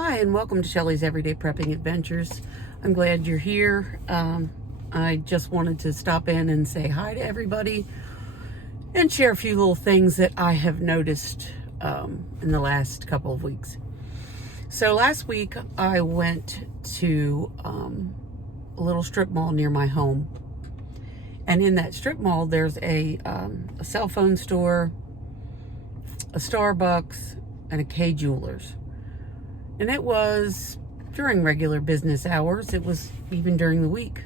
Hi, and welcome to Shelly's Everyday Prepping Adventures. I'm glad you're here. I just wanted to stop in and say hi to everybody and share a few little things that I have noticed in the last couple of weeks. So last week I went to a little strip mall near my home. And in that strip mall, there's a cell phone store, a Starbucks, and a Kay Jewelers. And it was during regular business hours. It was even during the week.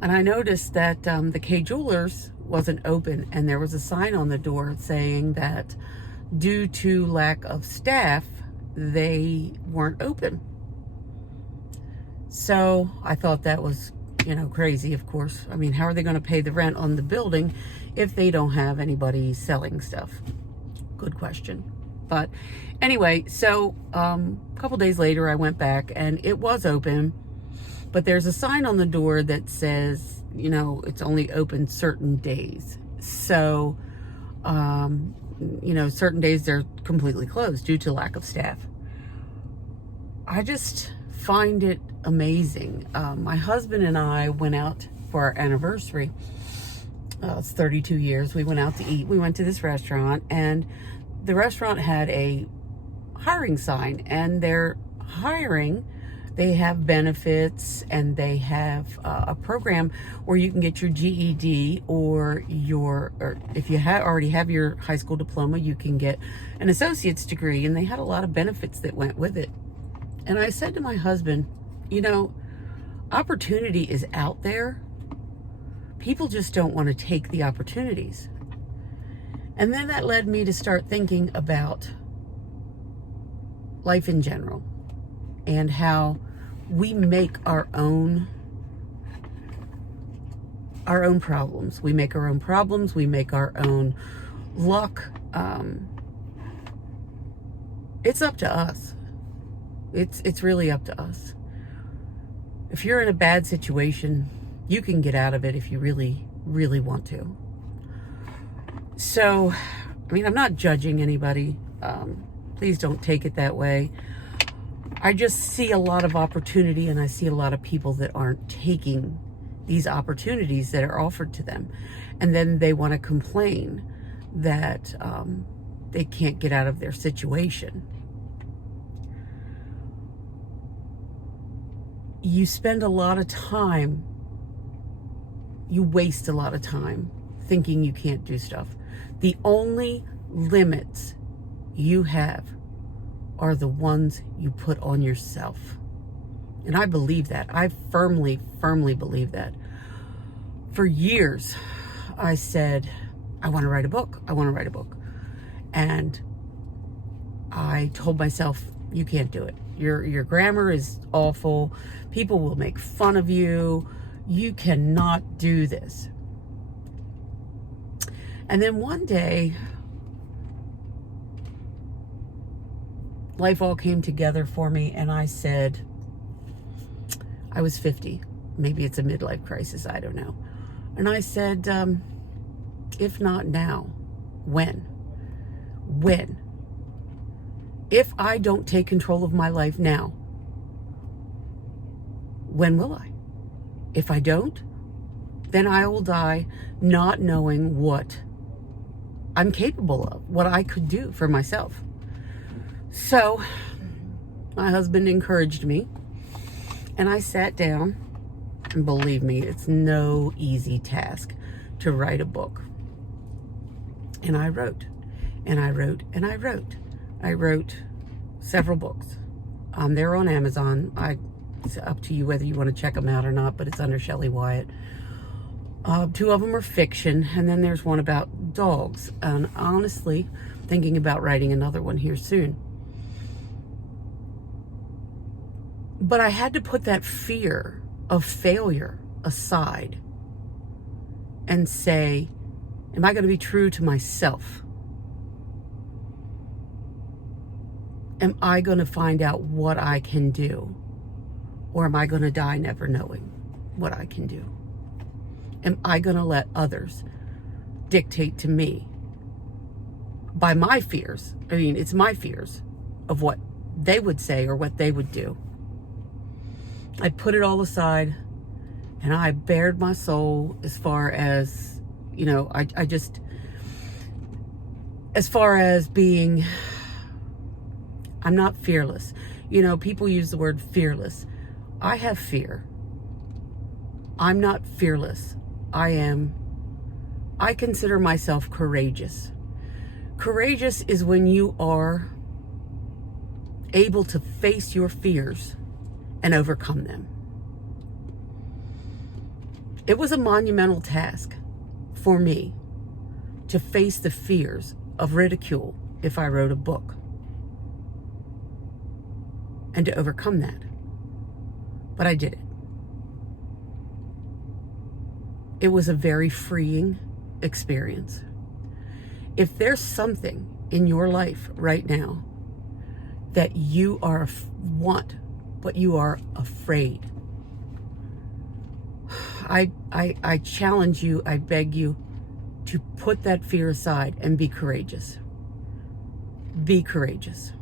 And I noticed that the Kay Jewelers wasn't open, and there was a sign on the door saying that due to lack of staff, they weren't open. So I thought that was, crazy, of course. I mean, how are they going to pay the rent on the building if they don't have anybody selling stuff? Good question. But anyway, so a couple days later, I went back and it was open, but there's a sign on the door that says, it's only open certain days. So, certain days they're completely closed due to lack of staff. I just find it amazing. My husband and I went out for our anniversary. It's 32 years. We went out to eat. We went to this restaurant, and the restaurant had a hiring sign, and they're hiring. They have benefits, and they have a program where you can get your GED or if you already have your high school diploma, you can get an associate's degree, and they had a lot of benefits that went with it. And I said to my husband, opportunity is out there. People just don't want to take the opportunities. And then that led me to start thinking about life in general and how we make our own problems. We make our own problems. We make our own luck. It's up to us. It's really up to us. If you're in a bad situation, you can get out of it if you really, really want to. So, I'm not judging anybody. Please don't take it that way. I just see a lot of opportunity, and I see a lot of people that aren't taking these opportunities that are offered to them. And then they want to complain that they can't get out of their situation. You spend a lot of time, you waste a lot of time thinking you can't do stuff. The only limits you have are the ones you put on yourself. And I believe that. I firmly, firmly believe that. For years, I said, I want to write a book. I want to write a book. And I told myself, you can't do it. Your grammar is awful. People will make fun of you. You cannot do this. And then one day, life all came together for me, and I said, I was 50. Maybe it's a midlife crisis, I don't know. And I said, if not now, when? When? If I don't take control of my life now, when will I? If I don't, then I will die not knowing what I'm capable of, what I could do for myself. So my husband encouraged me, and I sat down, and believe me, it's no easy task to write a book. And I wrote, and I wrote, and I wrote. I wrote several books. They're on Amazon. It's up to you whether you want to check them out or not, but it's under Shelly Wyatt. 2 of them are fiction, and then there's one about dogs. And honestly, thinking about writing another one here soon. But I had to put that fear of failure aside and say, am I going to be true to myself? Am I going to find out what I can do? Or am I going to die never knowing what I can do? Am I going to let others dictate to me by my fears? It's my fears of what they would say or what they would do. I put it all aside and I bared my soul as far as, I just, as far as being, I'm not fearless. People use the word fearless. I have fear. I'm not fearless. I consider myself courageous. Courageous is when you are able to face your fears and overcome them. It was a monumental task for me to face the fears of ridicule if I wrote a book, and to overcome that. But I did it. It was a very freeing experience. If there's something in your life right now that you want, but you are afraid, I challenge you, I beg you to put that fear aside and be courageous. Be courageous.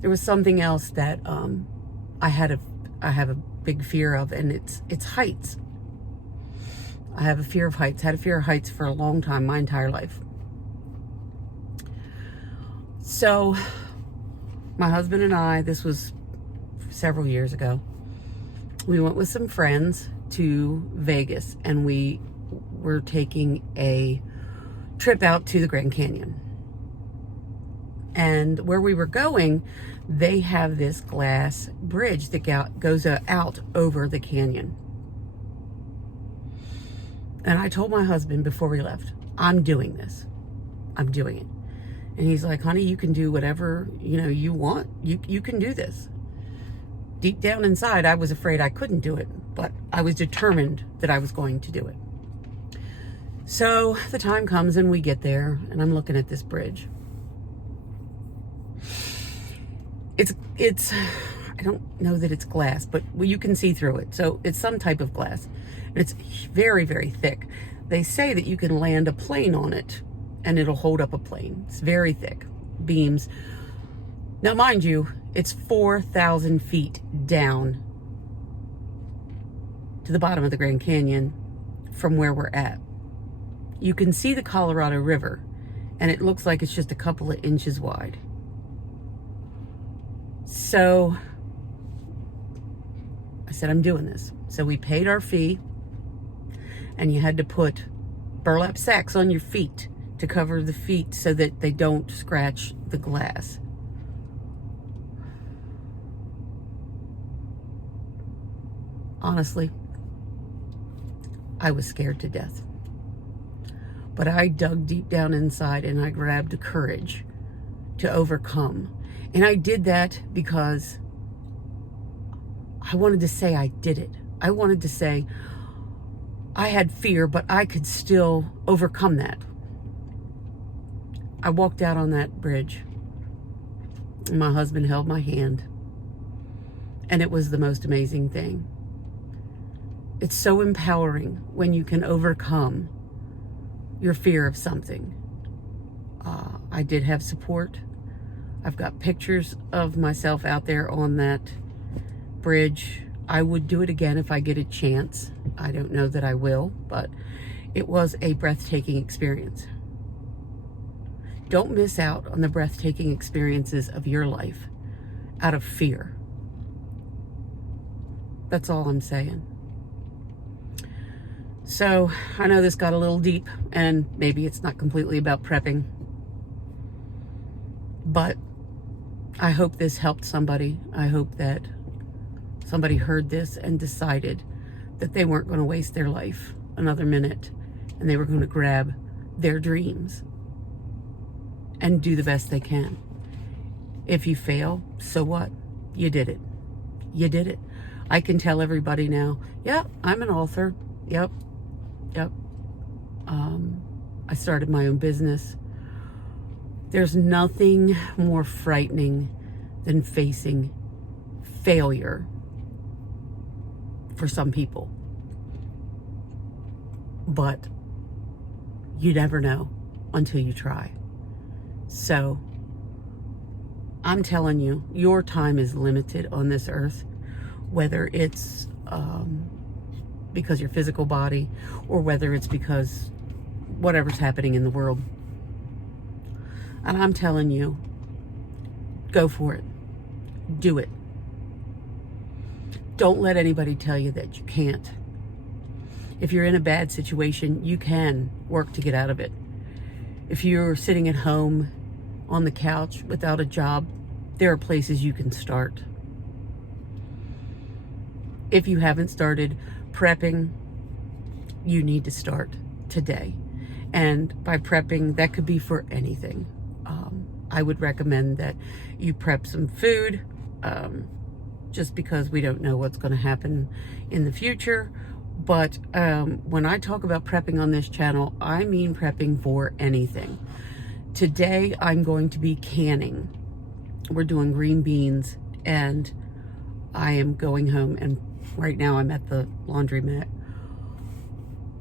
There was something else that I have a big fear of, and it's heights. I have a fear of heights. Had a fear of heights for a long time, my entire life. So my husband and I, this was several years ago, we went with some friends to Vegas, and we were taking a trip out to the Grand Canyon. And where we were going, they have this glass bridge that goes out over the canyon. And I told my husband before we left, I'm doing this. I'm doing it. And he's like, honey, you can do whatever, you want. You can do this. Deep down inside, I was afraid I couldn't do it, but I was determined that I was going to do it. So the time comes and we get there, and I'm looking at this bridge. It's I don't know that it's glass, but you can see through it. So it's some type of glass. And it's very, very thick. They say that you can land a plane on it and it'll hold up a plane. It's very thick. Beams. Now, mind you, it's 4,000 feet down to the bottom of the Grand Canyon from where we're at. You can see the Colorado River, and it looks like it's just a couple of inches wide. So I said, I'm doing this. So we paid our fee, and you had to put burlap sacks on your feet to cover the feet so that they don't scratch the glass. Honestly, I was scared to death. But I dug deep down inside and I grabbed the courage to overcome. And I did that because I wanted to say I did it. I wanted to say I had fear, but I could still overcome that. I walked out on that bridge, and my husband held my hand, and it was the most amazing thing. It's so empowering when you can overcome your fear of something. I did have support. I've got pictures of myself out there on that bridge. I would do it again if I get a chance. I don't know that I will, but it was a breathtaking experience. Don't miss out on the breathtaking experiences of your life out of fear. That's all I'm saying. So I know this got a little deep, and maybe it's not completely about prepping, but I hope this helped somebody. I hope that somebody heard this and decided that they weren't going to waste their life another minute, and they were going to grab their dreams and do the best they can. If you fail, so what? You did it. You did it. I can tell everybody now, yeah, I'm an author. Yep. I started my own business. There's nothing more frightening than facing failure for some people. But you never know until you try. So I'm telling you, your time is limited on this earth, whether it's because your physical body or whether it's because whatever's happening in the world. And I'm telling you, go for it. Do it. Don't let anybody tell you that you can't. If you're in a bad situation, you can work to get out of it. If you're sitting at home on the couch without a job, there are places you can start. If you haven't started prepping, you need to start today. And by prepping, that could be for anything. I would recommend that you prep some food, just because we don't know what's going to happen in the future. But when I talk about prepping on this channel, I mean prepping for anything. Today, I'm going to be canning. We're doing green beans, and I am going home, and right now I'm at the laundromat.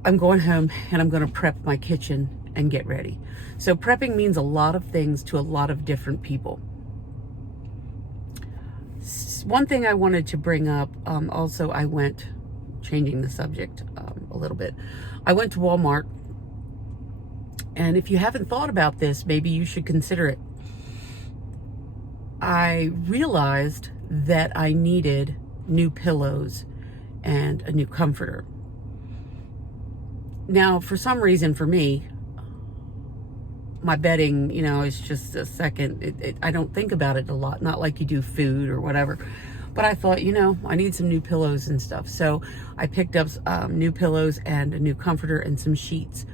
I'm going home and I'm going to prep my kitchen and get ready. So prepping means a lot of things to a lot of different people. One thing I wanted to bring up, also I went, changing the subject a little bit, I went to Walmart, and if you haven't thought about this, maybe you should consider it. I realized that I needed new pillows and a new comforter. Now, for some reason, for me, my bedding, is just a second. I don't think about it a lot, not like you do food or whatever. But I thought, I need some new pillows and stuff. So I picked up new pillows and a new comforter and some sheets.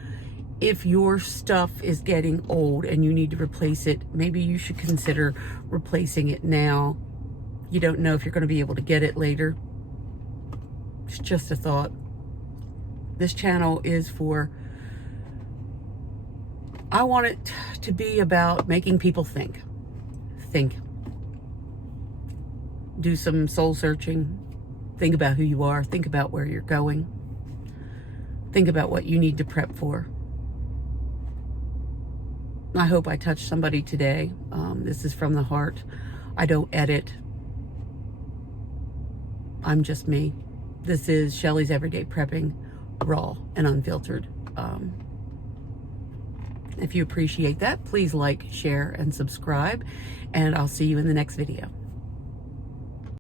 If your stuff is getting old and you need to replace it, maybe you should consider replacing it now. You don't know if you're going to be able to get it later. It's just a thought. This channel is for, I want it to be about making people think. Do some soul searching. Think about who you are. Think about where you're going. Think about what you need to prep for. I hope I touched somebody today. This is from the heart. I don't edit. I'm just me. This is Shelly's Everyday Prepping, raw and unfiltered. If you appreciate that, please like, share, and subscribe, and I'll see you in the next video.